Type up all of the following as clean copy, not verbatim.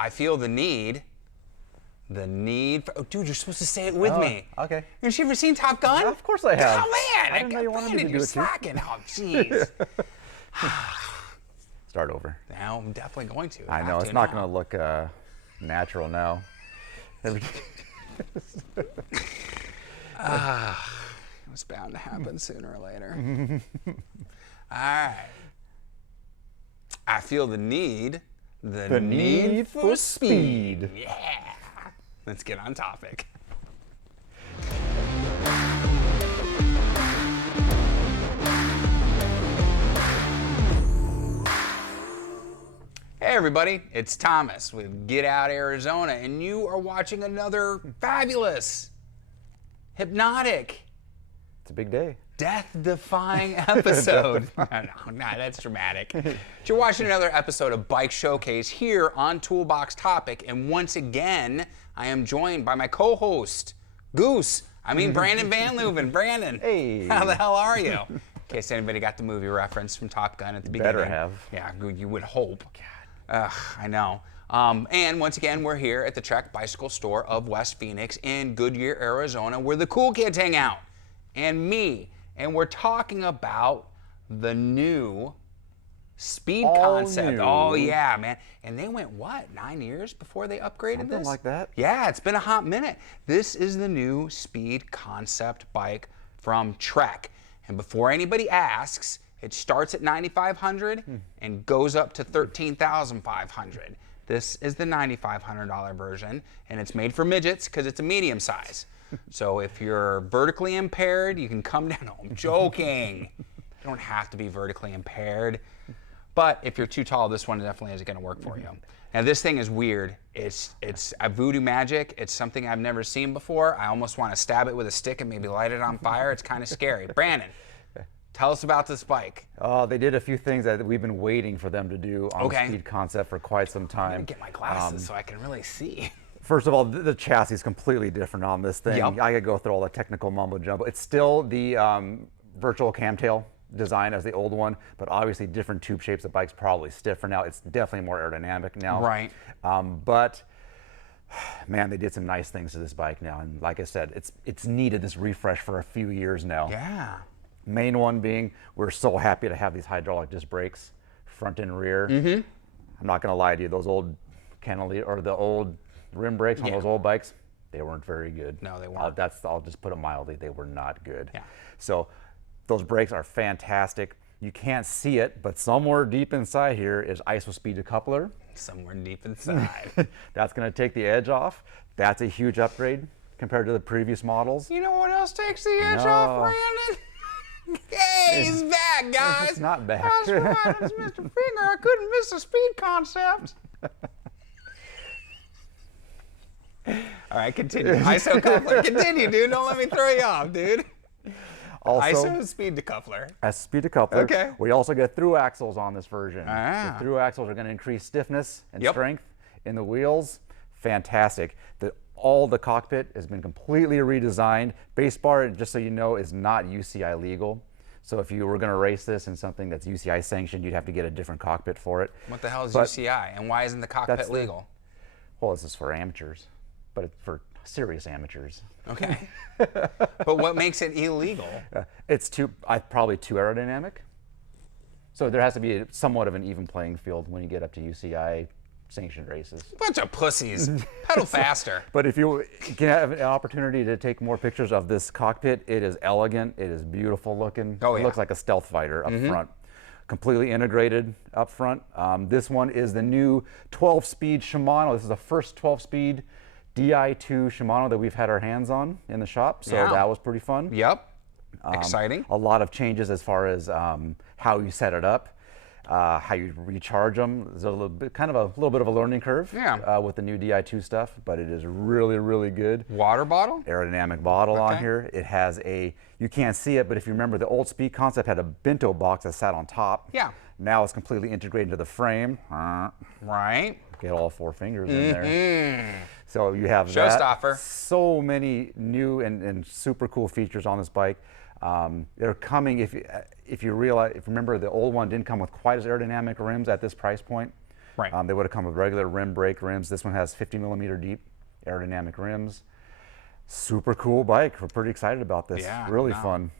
I feel the need for, oh, dude, you're supposed to say it with me. Okay. Have you ever seen Top Gun? Of course I have. Oh, man. I didn't know you wanted me to do you're it too. slacking. Oh, jeez. Start over. Now I'm definitely going to. I know, it's not going to look natural now. It was bound to happen sooner or later. All right. I feel the need for speed. Yeah. Let's get on topic. Hey everybody, it's Thomas with Get Out Arizona, and you are watching another fabulous, hypnotic, It's a big day. death-defying episode. No, that's dramatic. But you're watching another episode of Bike Showcase here on Toolbox Topic, and once again, I am joined by my co-host, Brandon Van Leuven. Brandon, hey. How the hell are you? In case anybody got the movie reference from Top Gun at the beginning. Better have. Yeah, you would hope. I know. And once again, we're here at the Trek Bicycle Store of West Phoenix in Goodyear, Arizona, where the cool kids hang out, and me. And we're talking about the new speed concept. New. Oh, yeah, man. And they went, what, 9 years before they upgraded Something this? like that. Yeah, it's been a hot minute. This is the new speed concept bike from Trek. And before anybody asks, it starts at $9,500 and goes up to $13,500. This is the $9,500 version, and it's made for midgets because it's a medium size. So if you're vertically impaired, you can come down. No, I'm joking. You don't have to be vertically impaired. But if you're too tall, this one definitely isn't going to work for you. Now this thing is weird. It's a voodoo magic. It's something I've never seen before. I almost want to stab it with a stick and maybe light it on fire. It's kind of scary. Brandon, tell us about this bike. Oh, they did a few things that we've been waiting for them to do on the speed concept for quite some time. I'm gonna get my glasses so I can really see. First of all, the chassis is completely different on this thing. Yep. I could go through all the technical mumbo jumbo. It's still the virtual camtail design as the old one, but obviously different tube shapes. The bike's probably stiffer now. It's definitely more aerodynamic now. Right. But man, they did some nice things to this bike now. And like I said, it's needed this refresh for a few years now. Yeah. Main one being, we're so happy to have these hydraulic disc brakes, front and rear. I'm not gonna lie to you, those old the old rim brakes on those old bikes, they weren't very good. No, they weren't. I'll just put it mildly, they were not good. Yeah. So those brakes are fantastic. You can't see it, but somewhere deep inside here is ISO-speed decoupler. Somewhere deep inside. That's gonna take the edge off. That's a huge upgrade compared to the previous models. You know what else takes the edge off, Brandon? Hey, he's back, guys. It's not back. That's right, it's Mr. Finger. I couldn't miss the speed concept. All right, continue. ISO coupler. Continue, dude. Don't let me throw you off, dude. Also, ISO speed decoupler. As speed decoupler. Okay. We also get through axles on this version. Ah. The through axles are going to increase stiffness and Yep. strength in the wheels. Fantastic. All the cockpit has been completely redesigned. Base bar, just so you know, is not UCI legal. So if you were going to race this in something that's UCI sanctioned, you'd have to get a different cockpit for it. What the hell is But UCI, and why isn't the cockpit legal? Well, this is for amateurs, but it's for serious amateurs. Okay. But what makes it illegal? It's probably too aerodynamic. So there has to be somewhat of an even playing field when you get up to UCI sanctioned races. Bunch of pussies. Pedal faster. But if you can have an opportunity to take more pictures of this cockpit, it is elegant, it is beautiful looking. Oh, It yeah. looks like a stealth fighter up front. Completely integrated up front. This one is the new 12-speed Shimano. This is the first 12-speed Di2 Shimano that we've had our hands on in the shop, so Yeah. that was pretty fun. Yep. Exciting. A lot of changes as far as how you set it up, how you recharge them. There's a little bit of a learning curve with the new Di2 stuff, but it is really, really good. Water bottle? Aerodynamic bottle on here. It has you can't see it, but if you remember, the old speed concept had a bento box that sat on top. Yeah. Now it's completely integrated into the frame. Right. Get all 4 fingers in there. So you have Showstopper. So many new and super cool features on this bike. They're coming, if you remember, the old one didn't come with quite as aerodynamic rims at this price point. Right. They would have come with regular rim brake rims. This one has 50mm deep aerodynamic rims. Super cool bike. We're pretty excited about this. Yeah, Really no. fun.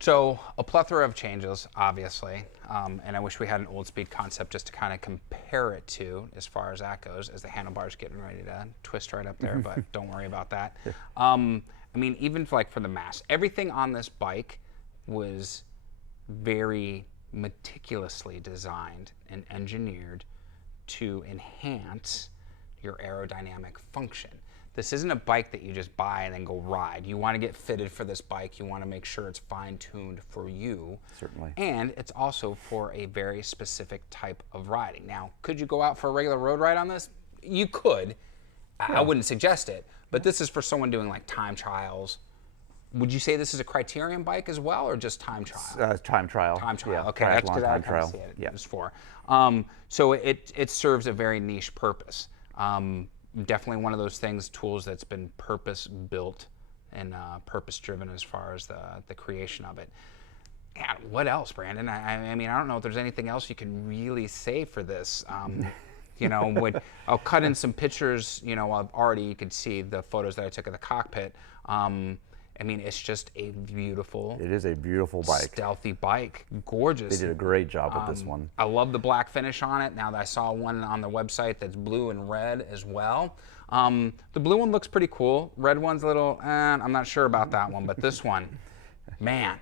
So a plethora of changes, obviously, and I wish we had an old speed concept just to kind of compare it to as far as that goes, as the handlebars getting ready to twist right up there, but don't worry about that. I mean, even for the mass, everything on this bike was very meticulously designed and engineered to enhance your aerodynamic function. This isn't a bike that you just buy and then go ride. You want to get fitted for this bike. You want to make sure it's fine-tuned for you. Certainly. And it's also for a very specific type of riding. Now, could you go out for a regular road ride on this? You could. I wouldn't suggest it. But this is for someone doing time trials. Would you say this is a criterium bike as well, or just time trial? Time trial. Time trial. Yeah, Okay, that's triathlon good. time trial. See it. Yeah. It was for. So it serves a very niche purpose. Definitely one of those tools that's been purpose built and purpose driven as far as the creation of it. Yeah, what else, Brandon? I mean, I don't know if there's anything else you can really say for this. I'll cut in some pictures. Already you could see the photos that I took of the cockpit. I mean, it's just a beautiful. It is a beautiful bike. Stealthy bike, gorgeous. They did a great job with this one. I love the black finish on it. Now that I saw one on the website that's blue and red as well. The blue one looks pretty cool. Red one's a little, I'm not sure about that one, but this one, man,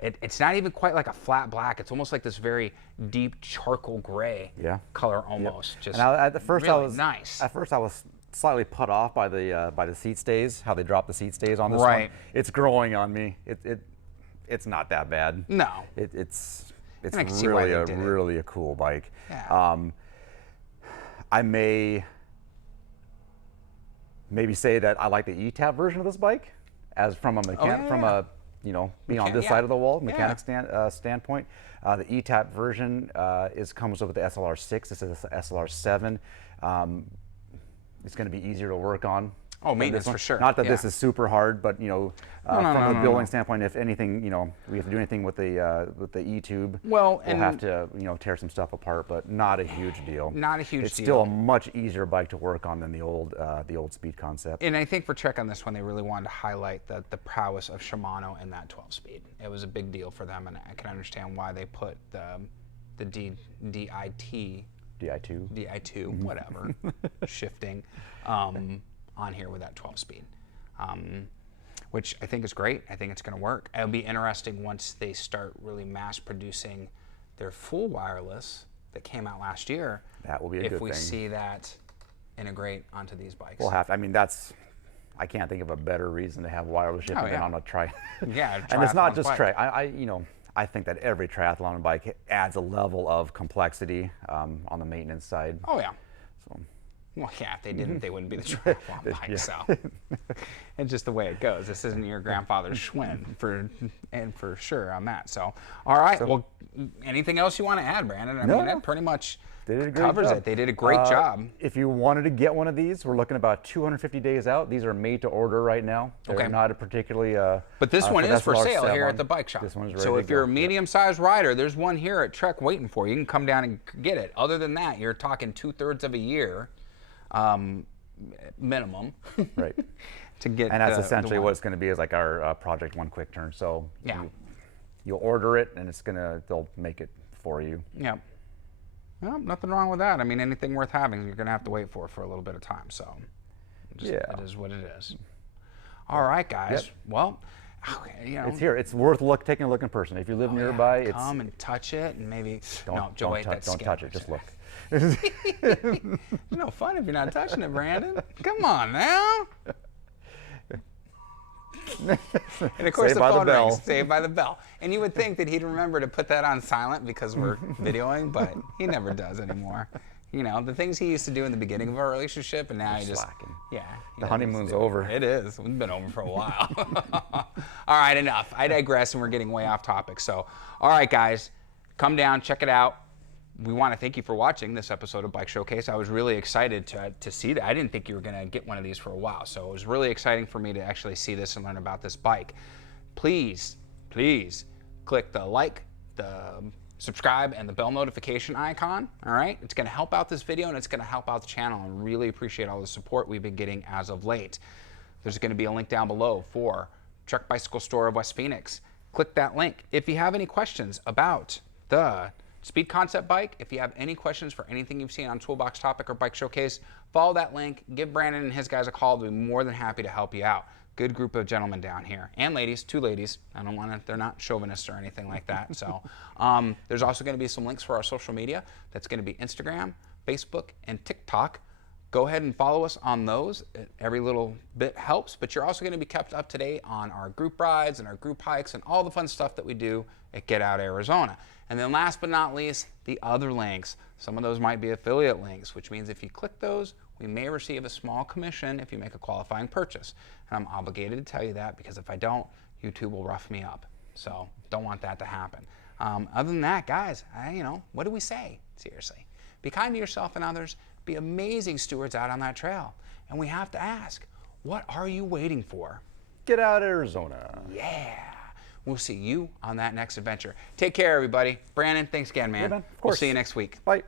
it's not even quite like a flat black. It's almost like this very deep charcoal gray color almost. Yep. Just at first really I was nice. At first I was slightly put off by the seat stays, how they drop the seat stays on this one. Right. It's growing on me. It's not that bad. No. It's I can see why they did it. really a cool bike. Yeah. I may maybe say that I like the E-Tap version of this bike, as from a being on this side of the wall, mechanic standpoint. The E-Tap version comes with the SLR6. This is the SLR7. It's going to be easier to work on. Oh, maintenance for sure. Not that this is super hard, but from the building standpoint, if anything, we have to do anything with the E-tube, we'll have to tear some stuff apart, but not a huge deal. Not a huge deal. It's still a much easier bike to work on than the old speed concept. And I think for Trek on this one, they really wanted to highlight the prowess of Shimano in that 12-speed. It was a big deal for them, and I can understand why they put the DI2, whatever, shifting on here with that 12-speed, which I think is great. I think it's going to work. It'll be interesting once they start really mass producing their full wireless that came out last year. That will be a good thing. If we see that integrate onto these bikes. We'll have to. I mean, I can't think of a better reason to have wireless shifting than on a and it's not just Trek. I think that every triathlon bike adds a level of complexity on the maintenance side. Oh yeah. So. Well, yeah, if they didn't, they wouldn't be the triathlon bike. So it's just the way it goes. This isn't your grandfather's Schwinn for sure on that. So, all right. Well, anything else you want to add, Brandon? I mean, that pretty much covers it. They did a great job. If you wanted to get one of these, we're looking about 250 days out. These are made to order right now. They're not a particularly. But this one is for sale here at the bike shop. This one's ready so to if you're a medium-sized rider, there's one here at Trek waiting for you. You can come down and get it. Other than that, you're talking 2/3 of a year. Minimum, right? To get, and that's essentially what it's going to be, is like our Project One Quick Turn. So you'll order it, and they'll make it for you. Yeah. Well, nothing wrong with that. I mean, anything worth having, you're going to have to wait for a little bit of time. So, it is what it is. All right, guys. Yep. Well, it's here. It's worth taking a look in person. If you live nearby, come and touch it, and maybe don't touch it. Just look. It's no fun if you're not touching it, Brandon. Come on now. And of course, the phone rings. Saved by the bell. And you would think that he'd remember to put that on silent because we're videoing, but he never does anymore. The things he used to do in the beginning of our relationship, and now he just slacking. The honeymoon's over. It is. We've been over for a while. All right, enough. I digress, and we're getting way off topic. So, all right, guys, come down, check it out. We want to thank you for watching this episode of Bike Showcase. I was really excited to see that. I didn't think you were going to get one of these for a while, so it was really exciting for me to actually see this and learn about this bike. Please click the like, the subscribe and the bell notification icon, all right? It's gonna help out this video and it's gonna help out the channel, and really appreciate all the support we've been getting as of late. There's gonna be a link down below for Trek Bicycle Store of West Phoenix. Click that link. If you have any questions about the Speed Concept bike, if you have any questions for anything you've seen on Toolbox Topic or Bike Showcase, follow that link, give Brandon and his guys a call. They'll be more than happy to help you out. Good group of gentlemen down here, and ladies, 2 ladies. I don't want to, they're not chauvinists or anything like that. So there's also going to be some links for our social media. That's going to be Instagram, Facebook, and TikTok. Go ahead and follow us on those. Every little bit helps, but you're also going to be kept up to date on our group rides and our group hikes and all the fun stuff that we do at Get Out Arizona. And then last but not least, the other links. Some of those might be affiliate links, which means if you click those, we may receive a small commission if you make a qualifying purchase. And I'm obligated to tell you that, because if I don't, YouTube will rough me up. So don't want that to happen. Other than that, guys, what do we say? Seriously, be kind to yourself and others. Be amazing stewards out on that trail. And we have to ask, what are you waiting for? Get Out Arizona. Yeah. We'll see you on that next adventure. Take care, everybody. Brandon, thanks again, man. Yeah, man. Of course. We'll see you next week. Bye.